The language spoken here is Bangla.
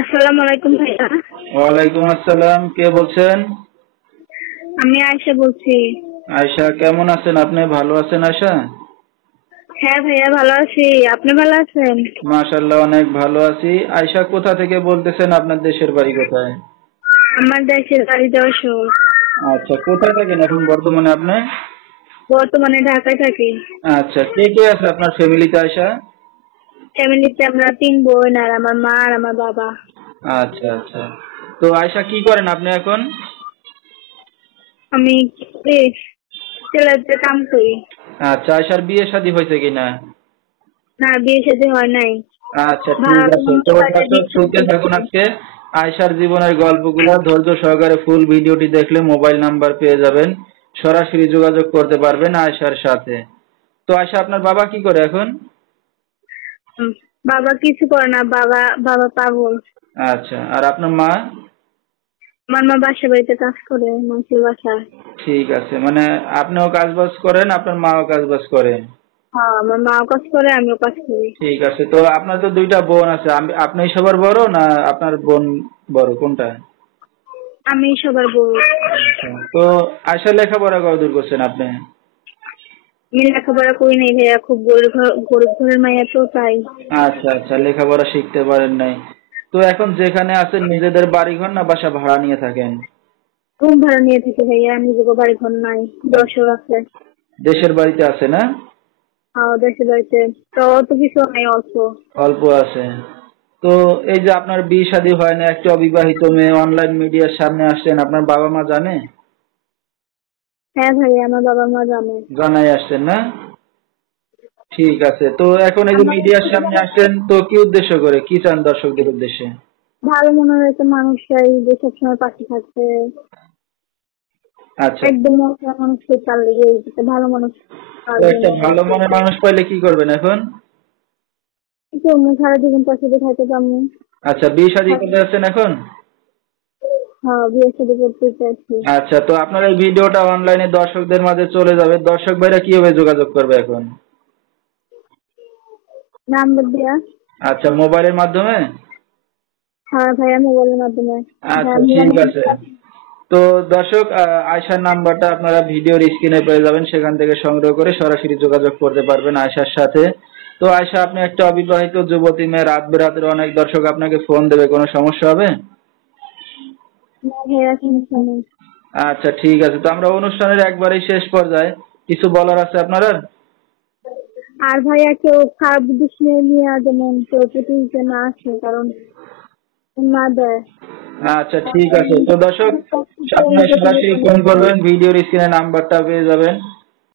আসসালামু আলাইকুম ভাইয়া। ওয়ালাইকুম আসসালাম। কে বলছেন? আমি আয়েশা বলছি। আয়শা, কেমন আছেন আপনি? ভালো আছেন আয়শা? হ্যাঁ ভাইয়া, ভালো আছি। আপনি ভালো আছেন? মাশাআল্লাহ, অনেক ভালো আছি। আয়শা, কোথা থেকে বলতেছেন? আপনার দেশের বাড়ি কোথায়? আমার দেশের বাড়ি যশোর। আচ্ছা, কোথায় থাকেন এখন বর্তমানে আপনি? বর্তমানে ঢাকায় থাকি। আচ্ছা, কে কে আছে আপনার ফ্যামিলিতে আয়শা? ফ্যামিলিতে আমরা 3 বোন, আর আমার মা আর আমার বাবা। আচ্ছা আচ্ছা। তো আয়শা, কি করেন আপনি এখন? আমি ছেলেতে কাম করি। আচ্ছা, আয়শার বিয়ে শাদী হয়েছে কিনা? না, বিয়ে শাদী হয় নাই। আচ্ছা, ঠিক ভাড়া আছে। রুম তো ভাড়া দর্শক দিচ্ছি। শুনতে থাকুন আজকে আয়শার জীবনের গল্পগুলো ধৈর্য সহকারে। ফুল ভিডিওটি দেখলে মোবাইল নাম্বার পেয়ে যাবেন, সরাসরি যোগাযোগ করতে পারবেন আয়শার সাথে। তো আয়শা, আপনার বাবা কি করে এখন? উম, বাবা কিছু করে না। বাবা বাবা পাগল। আচ্ছা, আর আপনার মা? আমার মা বাসা বাড়িতে কাজ করে, মানুষের বাসায়। ঠিক আছে, মানে আপনিও কাজ বাজ করেন, আপনার মাও কাজ বাজ করে। হ্যাঁ, আমার মাও কাজ করে, আমিও কাজ করি। ঠিক আছে। তো আপনার তো দুইটা বোন আছে, আপনি সবার বড় না আপনার বোন বড়, কোনটা? আমি সবার বড়। আচ্ছা, তো আয়শা লেখাপড়া কতদূর করছেন আপনি? আমি লেখাপড়া করি নাই ভাইয়া, খুব গরিব ঘরের মাইয়া তো, তাই। আচ্ছা আচ্ছা, লেখাপড়া শিখতে পারেন নাই। তো এখন যেখানে আছেন নিজেদের বাড়িঘর না বাসা ভাড়া নিয়ে থাকেন? রুম ভাড়া নিয়ে থাকি ভাইয়া, নিজেকে বাড়ি ঘর নাই। দর্শক আছে। দেশের বাড়িতে আছে না? দেশের বাড়িতে তো অত কিছু নাই, অল্প। অল্প আছে। তো এই যে আপনার বিয়ে শাদী হয় না, একটা অবিবাহিত মেয়ে অনলাইন মিডিয়ার সামনে আসছেন, আপনার বাবা মা জানে? হ্যাঁ ভাইয়া, আমার বাবা মা জানে। জানাই আসছেন না? ঠিক আছে। তো এখন এই যে আমার মিডিয়ার সামনে আসছেন, তো কি উদ্দেশ্য করে, কি চান দর্শকদের উদ্দেশ্যে? ভালো মনে হয়েছে মানুষরাই যে সবসময় পাশে থাকছে। আচ্ছা, একদম মশলা মানুষকে চাল লেগে যেতে, ভালো মানুষ তো পাওয়ার একটা জন্য। ভালো মনের মানুষ পাইলে কি করবেন এখন? কিন্তু অন্য সারা জীবন পাশে দেখাইতে পারবো। আচ্ছা, বিয়ে শাদী করে আছেন এখন? হ্যাঁ, বিয়ে শাদী করতে চাইছি। আচ্ছা, তো আপনার এই ভিডিওটা অনলাইনে দর্শকদের মাঝে চলে যাবে, দর্শক ভাইরা কিভাবে যোগাযোগ করবে এখন? নাম্বার দেয়া। আচ্ছা, মোবাইলের মাধ্যমে? হ্যাঁ ভাইয়া, মোবাইলের মাধ্যমে। আচ্ছা, হ্যাঁ, ঠিক আছে। তো দর্শক, আয়শার নাম্বারটা আপনারা ভিডিওর স্ক্রিনে পেয়ে যাবেন, সেখান থেকে সংগ্রহ করে সরাসরি যোগাযোগ করতে পারবেন আয়শার সাথে। তো আয়শা, আপনি একটা অবিবাহিত যুবতী মেয়ে, রাত বেরাতের অনেক দর্শক আপনাকে ফোন দেবে, কোনো সমস্যা হবে? না ভাইয়া, সমস্যা নেই। আচ্ছা, ঠিক আছে। তো আমরা অনুষ্ঠানের একবারেই শেষ পর্যায়ে কিছু বলার আছে আপনার আর? আর ভাইয়া, কেউ খারাপ বুঝিস নিয়ে যেমন কেউ প্রতিযোগিতা না আসে, কারণ না দেয়। আচ্ছা, ঠিক আছে। তো দর্শক, আপনারা সরাসরি ফোন করবেন, ভিডিওর স্ক্রিনে নাম্বারটা পেয়ে যাবেন।